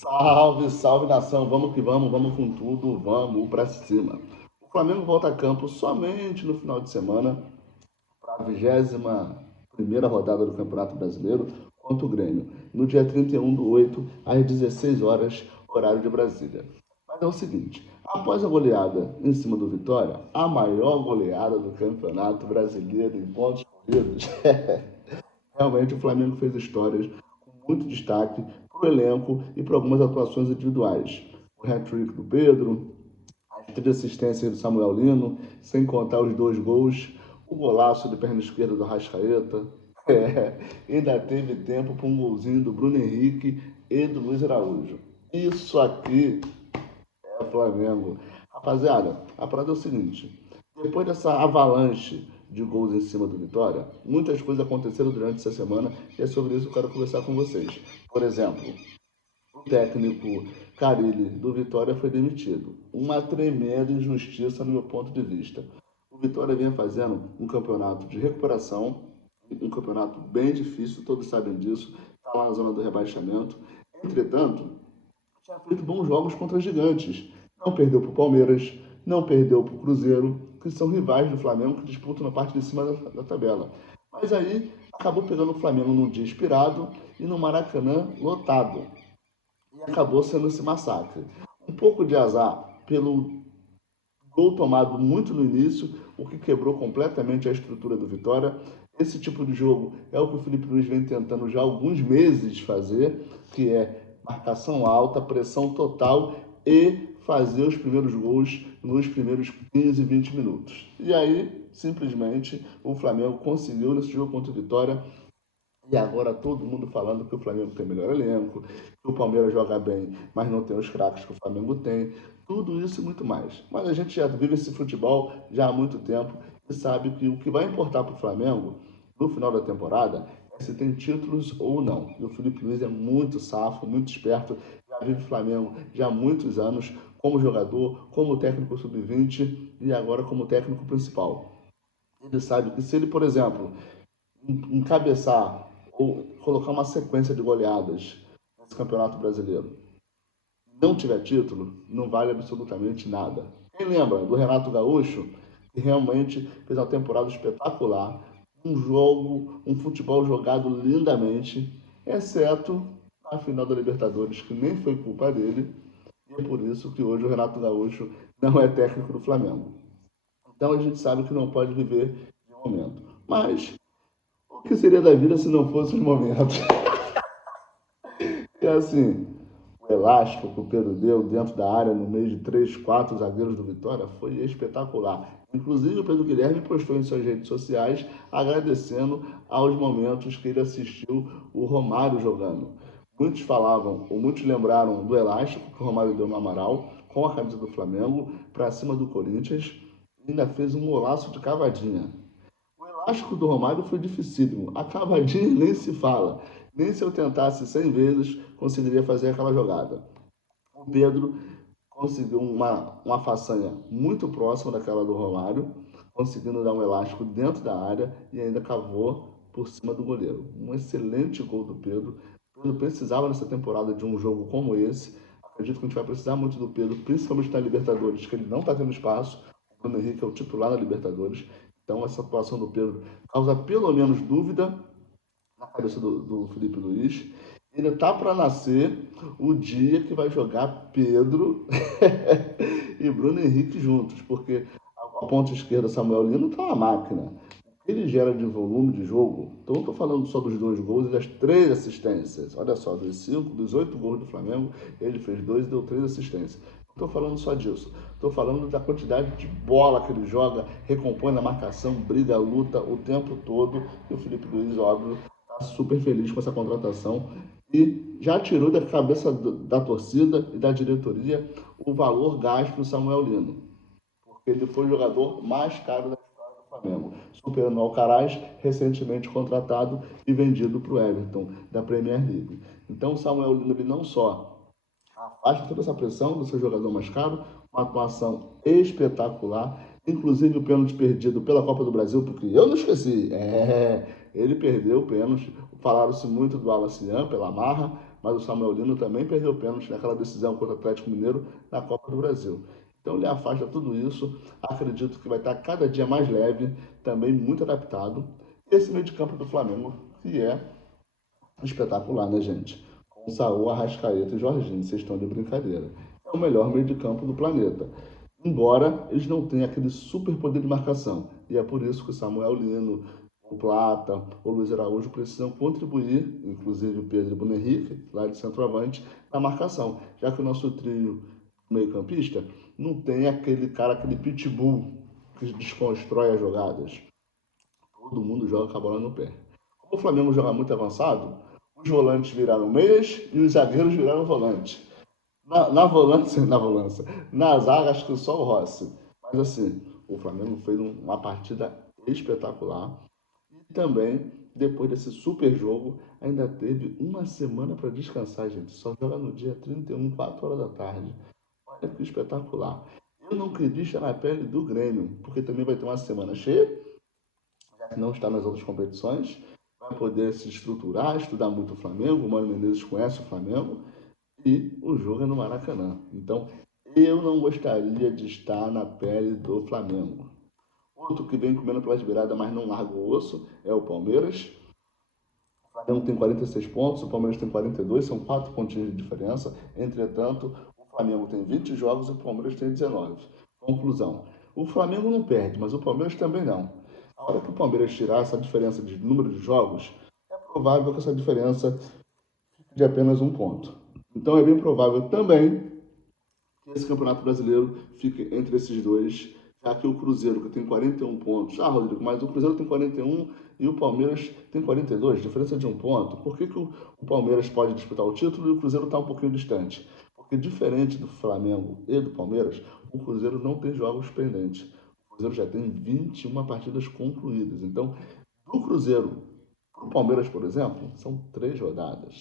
Salve, salve nação, vamos que vamos com tudo, vamos pra cima. O Flamengo volta a campo somente no final de semana para a 21ª rodada do Campeonato Brasileiro contra o Grêmio, no dia 31/8, às 16 horas, horário de Brasília. Mas é o seguinte, após a goleada em cima do Vitória, a maior goleada do Campeonato Brasileiro em pontos corridos, realmente o Flamengo fez histórias com muito destaque para o elenco e para algumas atuações individuais. O hat-trick do Pedro, as 3 assistências do Samuel Lino, sem contar os 2 gols, o golaço de perna esquerda do Arrascaeta. Ainda teve tempo para um golzinho do Bruno Henrique e do Luiz Araújo. Isso aqui é Flamengo. Rapaziada, a parada é o seguinte: depois dessa avalanche de gols em cima do Vitória, muitas coisas aconteceram durante essa semana e é sobre isso que eu quero conversar com vocês. Por exemplo, o técnico Carille do Vitória foi demitido. Uma tremenda injustiça no meu ponto de vista. O Vitória vinha fazendo um campeonato de recuperação, um campeonato bem difícil, todos sabem disso, está lá na zona do rebaixamento. Entretanto, tinha feito bons jogos contra gigantes. Não perdeu para o Palmeiras, não perdeu para o Cruzeiro, que são rivais do Flamengo que disputam na parte de cima da tabela. Mas aí acabou pegando o Flamengo num dia inspirado e no Maracanã lotado. E acabou sendo esse massacre. Um pouco de azar pelo gol tomado muito no início, o que quebrou completamente a estrutura do Vitória. Esse tipo de jogo é o que o Felipe Luiz vem tentando já há alguns meses fazer, que é marcação alta, pressão total e fazer os primeiros gols nos primeiros 15, 20 minutos. E aí, simplesmente, o Flamengo conseguiu nesse jogo contra o Vitória. E agora todo mundo falando que o Flamengo tem melhor elenco, que o Palmeiras joga bem, mas não tem os craques que o Flamengo tem. Tudo isso e muito mais. Mas a gente já vive esse futebol já há muito tempo e sabe que o que vai importar para o Flamengo no final da temporada é se tem títulos ou não. E o Felipe Luiz é muito safo, muito esperto, já vive o Flamengo já há muitos anos como jogador, como técnico sub-20 e agora como técnico principal. Ele sabe que se ele, por exemplo, encabeçar ou colocar uma sequência de goleadas nesse Campeonato Brasileiro, não tiver título, não vale absolutamente nada. Quem lembra do Renato Gaúcho, que realmente fez uma temporada espetacular, um jogo, um futebol jogado lindamente, exceto a final da Libertadores, que nem foi culpa dele, e é por isso que hoje o Renato Gaúcho não é técnico do Flamengo. Então a gente sabe que não pode viver de um momento. Mas o que seria da vida se não fosse os momentos? É assim, o elástico que o Pedro deu dentro da área, no meio de 3, 4 zagueiros do Vitória, foi espetacular. Inclusive, o Pedro Guilherme postou em suas redes sociais agradecendo aos momentos que ele assistiu o Romário jogando. Muitos falavam, ou muitos lembraram do elástico que o Romário deu no Amaral, com a camisa do Flamengo, para cima do Corinthians, e ainda fez um golaço de cavadinha. O elástico do Romário foi dificílimo. A cavadinha nem se fala. Nem se eu tentasse 100 vezes conseguiria fazer aquela jogada. O Pedro conseguiu uma façanha muito próxima daquela do Romário, conseguindo dar um elástico dentro da área e ainda cavou por cima do goleiro. Um excelente gol do Pedro. O Pedro precisava nessa temporada de um jogo como esse. Acredito que a gente vai precisar muito do Pedro, principalmente na Libertadores, que ele não está tendo espaço. O Bruno Henrique é o titular na Libertadores. Então, essa atuação do Pedro causa pelo menos dúvida na cabeça do Felipe Luiz. Ele tá para nascer o dia que vai jogar Pedro e Bruno Henrique juntos, porque a ponta esquerda Samuel Lino tá uma máquina. Ele gera de volume de jogo. Então, eu estou falando só dos 2 gols e das 3 assistências. Olha só, dos 8 gols do Flamengo, ele fez 2 e deu 3 assistências. Não estou falando só disso. Estou falando da quantidade de bola que ele joga, recompõe na marcação, briga, luta o tempo todo. E o Felipe Luiz, óbvio, está super feliz com essa contratação e já tirou da cabeça da torcida e da diretoria o valor gasto no Samuel Lino, porque ele foi o jogador mais caro da história do Flamengo, superando o Alcaraz, recentemente contratado e vendido para o Everton, da Premier League. Então o Samuel Lino ele não só afasta toda essa pressão do seu jogador mais caro, uma atuação espetacular, inclusive o pênalti perdido pela Copa do Brasil, porque eu não esqueci, ele perdeu o pênalti, falaram-se muito do Alacian pela marra, mas o Samuel Lino também perdeu pênalti naquela decisão contra o Atlético Mineiro na Copa do Brasil. Então ele afasta tudo isso, acredito que vai estar cada dia mais leve, também muito adaptado. Esse meio de campo do Flamengo, que é espetacular, né, gente? Com Saúl, Arrascaeta e Jorginho, vocês estão de brincadeira. É o melhor meio de campo do planeta. Embora eles não tenham aquele super poder de marcação. E é por isso que o Samuel Lino, o Plata, o Luiz Araújo precisam contribuir, inclusive o Pedro e o Bruno Henrique, lá de centroavante, na marcação. Já que o nosso trio meio-campista não tem aquele cara, aquele pitbull que desconstrói as jogadas. Todo mundo joga com a bola no pé. Como o Flamengo joga muito avançado, os volantes viraram meias e os zagueiros viraram volantes. Na zaga, acho que só o Rossi. Mas assim, o Flamengo fez uma partida espetacular. E também, depois desse super jogo, ainda teve uma semana para descansar, gente. Só joga no dia 31, 4 horas da tarde. Olha que espetacular. Eu não queria estar na pele do Grêmio, porque também vai ter uma semana cheia, já que não está nas outras competições. Vai poder se estruturar, estudar muito o Flamengo. O Mano Menezes conhece o Flamengo e o jogo é no Maracanã. Então, eu não gostaria de estar na pele do Flamengo. Outro que vem comendo pelas beiradas, mas não larga o osso, é o Palmeiras. O Flamengo tem 46 pontos, o Palmeiras tem 42, são 4 pontinhos de diferença. Entretanto, o Flamengo tem 20 jogos e o Palmeiras tem 19. Conclusão: o Flamengo não perde, mas o Palmeiras também não. A hora que o Palmeiras tirar essa diferença de número de jogos, é provável que essa diferença fique de apenas um ponto. Então é bem provável também que esse Campeonato Brasileiro fique entre esses dois, já que o Cruzeiro, que tem 41 pontos. Ah, Rodrigo, mas o Cruzeiro tem 41 e o Palmeiras tem 42, diferença de um ponto. Por que, que o Palmeiras pode disputar o título e o Cruzeiro está um pouquinho distante? Porque, diferente do Flamengo e do Palmeiras, o Cruzeiro não tem jogos pendentes. O Cruzeiro já tem 21 partidas concluídas. Então, do Cruzeiro para o Palmeiras, por exemplo, são 3 rodadas.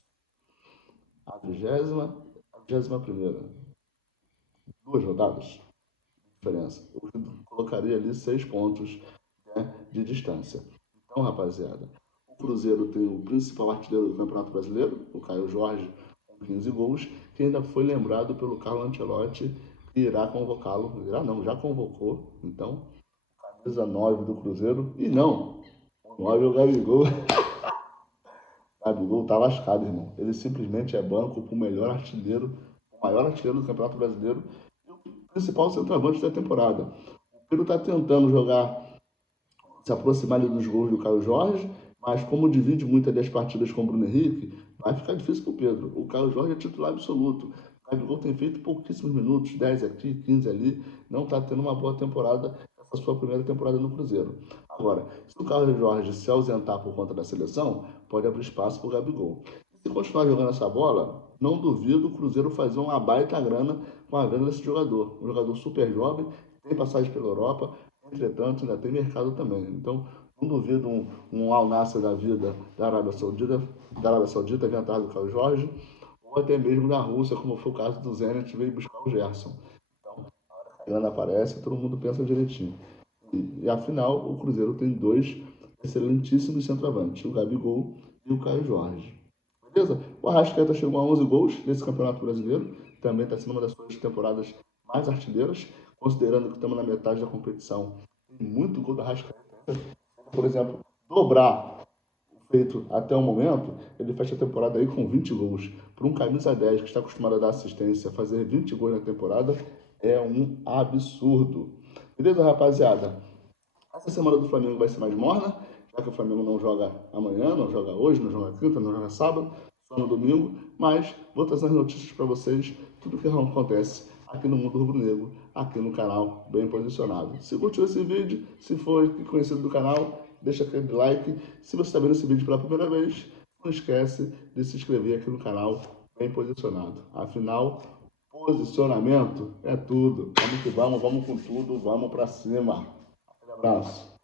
A 20ª, a 21ª. 2 rodadas de diferença. Eu colocaria ali 6 pontos, né, de distância. Então, rapaziada, o Cruzeiro tem o principal artilheiro do Campeonato Brasileiro, o Caio Jorge, com 15 gols, que ainda foi lembrado pelo Carlo Ancelotti, que irá convocá-lo. Irá não, já convocou. Então, camisa 9 do Cruzeiro. E não, o 9 é o Gabigol. O Gabigol tá lascado, irmão. Ele simplesmente é banco para o melhor artilheiro, o maior artilheiro do Campeonato Brasileiro, principal centroavante da temporada. O Pedro está tentando jogar, se aproximar dos gols do Caio Jorge, mas como divide muitas das partidas com o Bruno Henrique, vai ficar difícil para o Pedro. O Caio Jorge é titular absoluto. O Gabigol tem feito pouquíssimos minutos, 10 aqui, 15 ali, não está tendo uma boa temporada, essa sua primeira temporada no Cruzeiro. Agora, se o Caio Jorge se ausentar por conta da seleção, pode abrir espaço para o Gabigol. Se continuar jogando essa bola, não duvido o Cruzeiro fazer uma baita grana com a venda desse jogador. Um jogador super jovem, tem passagem pela Europa, entretanto ainda tem mercado também. Então, não duvido um Al Nassr da vida da Arábia Saudita vir atrás do Carlos Jorge, ou até mesmo da Rússia, como foi o caso do Zenit, veio buscar o Gerson. Então, a grana aparece, todo mundo pensa direitinho. E afinal, o Cruzeiro tem 2 excelentíssimos centroavantes, o Gabigol e o Caio Jorge. Beleza? O Arrascaeta chegou a 11 gols nesse Campeonato Brasileiro. Também está sendo uma das suas temporadas mais artilheiras, considerando que estamos na metade da competição. Tem muito gol do Arrascaeta. Por exemplo, dobrar o feito até o momento, ele fecha a temporada aí com 20 gols. Para um camisa 10 que está acostumado a dar assistência, fazer 20 gols na temporada é um absurdo. Beleza, rapaziada? Essa semana do Flamengo vai ser mais morna, já que o Flamengo não joga amanhã, não joga hoje, não joga quinta, não joga sábado, só no domingo. Mas vou trazer as notícias para vocês, tudo que acontece aqui no Mundo Rubro-Negro, aqui no canal Bem Posicionado. Se curtiu esse vídeo, se for conhecido do canal, deixa aquele like. Se você está vendo esse vídeo pela primeira vez, não esquece de se inscrever aqui no canal Bem Posicionado. Afinal, posicionamento é tudo. Vamos que vamos com tudo, vamos para cima. Um abraço.